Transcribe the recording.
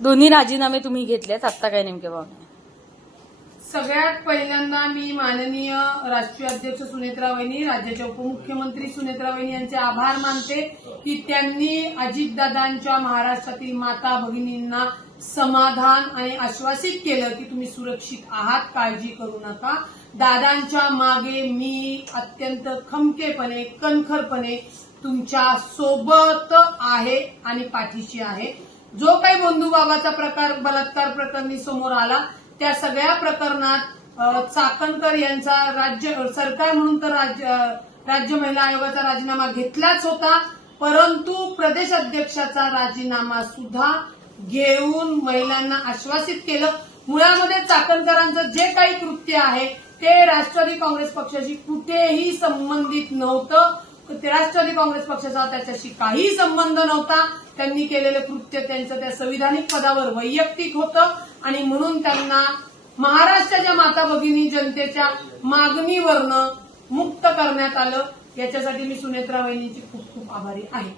दोन्ही राजीनामे तुम्ही घेतलेत, आता काय नेमके भावना? सगळ्यात पहिल्यांदा मी माननीय राष्ट्रीय अध्यक्ष सुनेत्रा वहिनी, राज्याच्या उपमुख्यमंत्री सुनेत्रा वहिनी यांचे आभार मानते की त्यांनी अजितदादांच्या महाराष्ट्रातील माता भगिनींना समाधान आणि आश्वासित केलं की तुम्ही सुरक्षित आहात, काळजी करू नका. दादांच्या मागे मी अत्यंत खमकेपणे, कणखरपणे तुमच्या सोबत आहे आणि पाठीशी आहे. जो काही बंधुबाबाचा प्रकार, बलात्कार प्रकरणी समोर आला, त्या सगळ्या प्रकरणात चाकणकर यांचा राज्य सरकार म्हणून तर राज्य महिला आयोगाचा राजीनामा घेतलाच होता, परंतु प्रदेश अध्यक्षाचा राजीनामा सुद्धा घेऊन महिलांना आश्वासित केलं. मुळामध्ये चाकणकरांचं जे काही कृत्य आहे ते राष्ट्रवादी काँग्रेस पक्षाशी कुठेही संबंधित नव्हतं. राष्ट्रवादी काँग्रेस पक्षाचा त्याच्याशी काही संबंध नव्हता. त्यांनी केलेलं कृत्य त्यांचं त्या संविधानिक पदावर वैयक्तिक होतं आणि म्हणून त्यांना महाराष्ट्राच्या माता भगिनी जनतेच्या मागणीवरनं मुक्त करण्यात आलं. याच्यासाठी मी सुनेत्रा वहिनीची खूप खूप आभारी आहे.